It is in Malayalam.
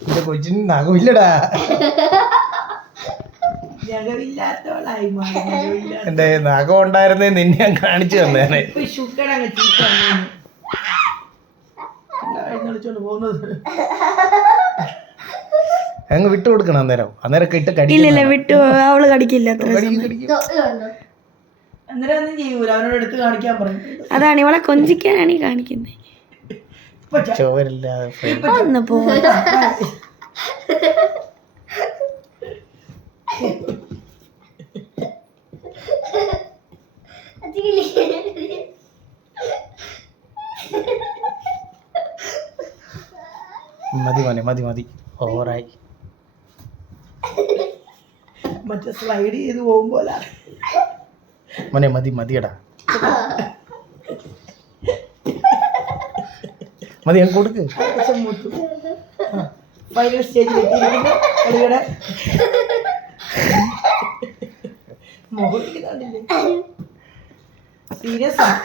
എന്റെ കൊച്ചിന് നഖമില്ലടാ. എന്റെ നഖം ഉണ്ടായിരുന്നേ നിന്നെ ഞാൻ കാണിച്ചു തന്നേനെ. അങ്ങ് വിട്ടു കൊടുക്കണം അന്നേരം. അന്നേരം ഇട്ട് കടിക്കില്ല. വിട്ടു അവള് കടിക്കില്ല. അതാണ് ഇവളെ കൊഞ്ചിക്കാനാണ് ഈ കാണിക്കുന്നത്. ചോരില്ലാതെ ഒന്ന് പോ. മതി മോനെ, മതി മതി, ഓവറായി. മറ്റേ സ്ലൈഡ് ചെയ്ത് പോകുമ്പോല മോനെ മതി, മതിയടാ, മതി. ഞാൻ കൊടുക്ക്. ഫൈനൽ സ്റ്റേജിലെത്തിയിരിക്കുന്ന കളിയുടെ മുഖം സീരിയസ് ആണ്.